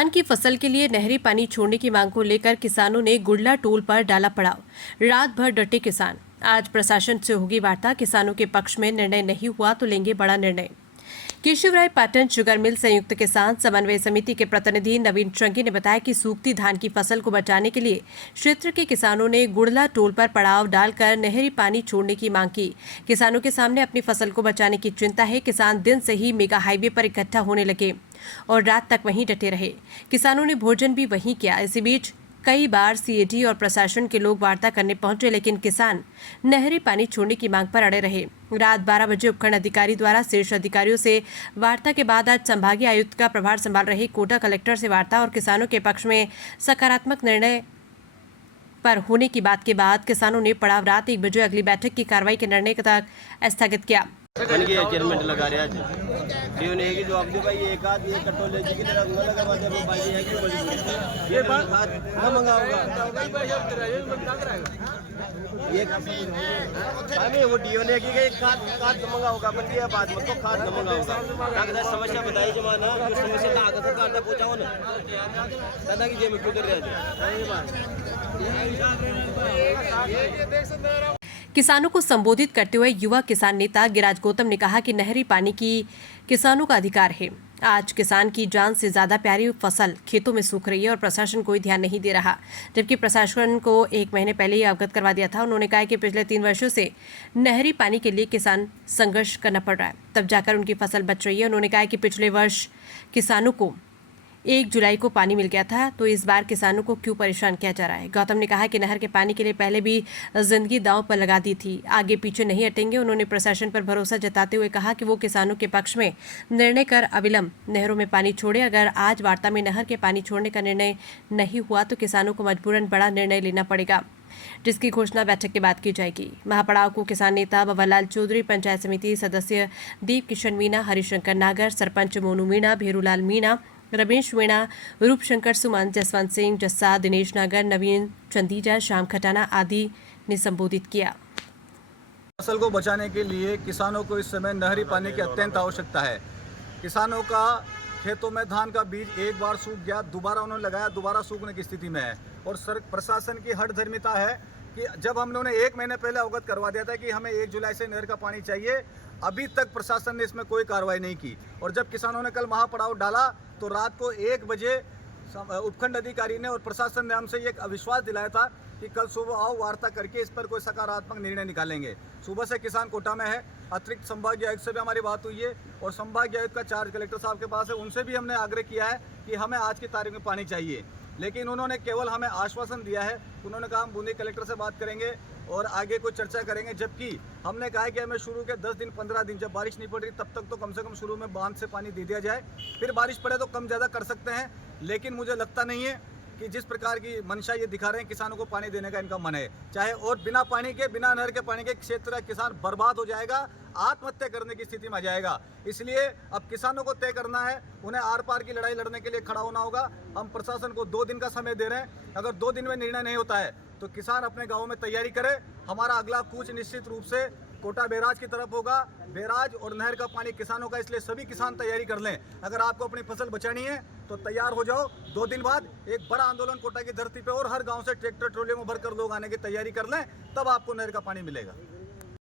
धान की फसल के लिए नहरी पानी छोड़ने की मांग को लेकर किसानों ने गुड़ला टोल पर डाला पड़ाव। रात भर डटे किसान। आज प्रशासन से होगी वार्ता। किसानों के पक्ष में निर्णय नहीं हुआ तो लेंगे बड़ा निर्णय। केशवराय पाटन शुगर मिल संयुक्त किसान समन्वय समिति के प्रतिनिधि नवीन चंगी ने बताया कि सूखती धान की फसल को बचाने के लिए क्षेत्र के किसानों ने गुड़ला टोल पर पड़ाव डालकर नहरी पानी छोड़ने की मांग की। किसानों के सामने अपनी फसल को बचाने की चिंता है। किसान दिन से ही मेगा हाईवे पर इकट्ठा होने लगे और रात तक वहीं डटे रहे। किसानों ने भोजन भी वहीं किया। इसी बीच कई बार सीएडी और प्रशासन के लोग वार्ता करने पहुंचे, लेकिन किसान नहरी पानी छोड़ने की मांग पर अड़े रहे। रात 12 बजे उपखंड अधिकारी द्वारा शीर्ष अधिकारियों से वार्ता के बाद आज संभागीय आयुक्त का प्रभार संभाल रहे कोटा कलेक्टर से वार्ता और किसानों के पक्ष में सकारात्मक निर्णय पर होने की बात के बाद किसानों ने पड़ाव रात 1 बजे अगली बैठक की कार्रवाई के निर्णय तक स्थगित किया। अचेयरमेंट लगा रहे आज ये नहीं है कि जो आप जो भाई एक आध ये कटोले जी की तरह उंगला लगा बात है भाई है कि ये बात ना मंगाऊंगा ये भाई वो डीओ ने की एक खाद मंगाऊंगा अपन ये बात मत को खाद न मंगाऊंगा कागज समस्या बताई जमाना जो समस्या का आगे सरकार तक पहुंचाओ ना दादा की जेब में क्यों कर रहे हैं। किसानों को संबोधित करते हुए युवा किसान नेता गिराज गौतम ने कहा कि नहरी पानी की किसानों का अधिकार है। आज किसान की जान से ज्यादा प्यारी फसल खेतों में सूख रही है और प्रशासन कोई ध्यान नहीं दे रहा, जबकि प्रशासन को 1 महीने पहले ही अवगत करवा दिया था। उन्होंने कहा कि पिछले 3 वर्षों से नहरी पानी के लिए किसान संघर्ष करना पड़ रहा है, तब जाकर उनकी फसल बच रही है। उन्होंने कहा कि पिछले वर्ष किसानों को 1 जुलाई को पानी मिल गया था, तो इस बार किसानों को क्यों परेशान किया जा रहा है। गौतम ने कहा कि नहर के पानी के लिए पहले भी जिंदगी दांव पर लगा दी थी, आगे पीछे नहीं हटेंगे। उन्होंने प्रशासन पर भरोसा जताते हुए कहा कि वो किसानों के पक्ष में निर्णय कर अविलंब नहरों में पानी छोड़े। अगर आज वार्ता में नहर के पानी छोड़ने का निर्णय नहीं हुआ तो किसानों को मजबूरन बड़ा निर्णय लेना पड़ेगा, जिसकी घोषणा बैठक के बाद की जाएगी। महापड़ाव को किसान नेता बबनलाल चौधरी, पंचायत समिति सदस्य दीप किशन मीणा, हरिशंकर नागर, सरपंच मोनू मीणा, भेरूलाल मीणा, रमेश मीणा, रूपशंकर सुमन, जसवंत सिंह जस्सा, दिनेश नागर, नवीन चंदीजा, श्याम खटाना आदि ने संबोधित किया। फसल को बचाने के लिए किसानों को इस समय नहरी पानी की अत्यंत आवश्यकता है। किसानों का खेतों में धान का बीज एक बार सूख गया, दोबारा उन्होंने लगाया, दोबारा सूखने की स्थिति में है। और प्रशासन की हठधर्मिता है कि जब हम लोगों ने 1 महीने पहले अवगत करवा दिया था कि हमें 1 जुलाई से नहर का पानी चाहिए, अभी तक प्रशासन ने इसमें कोई कार्रवाई नहीं की। और जब किसानों ने कल महापड़ाव डाला तो रात को 1 बजे उपखंड अधिकारी ने और प्रशासन ने हमसे ये अविश्वास दिलाया था कि कल सुबह आओ, वार्ता करके इस पर कोई सकारात्मक निर्णय निकालेंगे। सुबह से किसान कोटा में है। अतिरिक्त संभागीय आयुक्त से भी हमारी बात हुई है और संभागीय आयुक्त का चार्ज कलेक्टर साहब के पास है, उनसे भी हमने आग्रह किया है कि हमें आज की तारीख में पानी चाहिए, लेकिन उन्होंने केवल हमें आश्वासन दिया है। उन्होंने कहा हम बूंदी कलेक्टर से बात करेंगे और आगे कोई चर्चा करेंगे, जबकि हमने कहा है कि हमें शुरू के 10 दिन 15 दिन जब बारिश नहीं पड़ रही तब तक तो कम से कम शुरू में बांध से पानी दे दिया जाए, फिर बारिश पड़े तो कम ज़्यादा कर सकते हैं। लेकिन मुझे लगता नहीं है कि जिस प्रकार की मंशा ये दिखा रहे हैं किसानों को पानी देने का इनका मन है, चाहे और बिना पानी के, बिना नहर के पानी के क्षेत्र का किसान बर्बाद हो जाएगा, आत्महत्या करने की स्थिति में आ जाएगा। इसलिए अब किसानों को तय करना है, उन्हें आर पार की लड़ाई लड़ने के लिए खड़ा होना होगा। हम प्रशासन को 2 दिन का समय दे रहे हैं। अगर 2 दिन में निर्णय नहीं होता है तो किसान अपने गाँव में तैयारी करे। हमारा अगला कूच निश्चित रूप से कोटा बैराज की तरफ होगा। बैराज और नहर का पानी किसानों का, इसलिए सभी किसान तैयारी कर लें। अगर आपको अपनी फसल बचानी है तो तैयार हो जाओ। 2 दिन बाद एक बड़ा आंदोलन कोटा की धरती पे और हर गांव से ट्रैक्टर ट्रॉलियों में भरकर लोग आने की तैयारी कर लें, तब आपको नहर का पानी मिलेगा।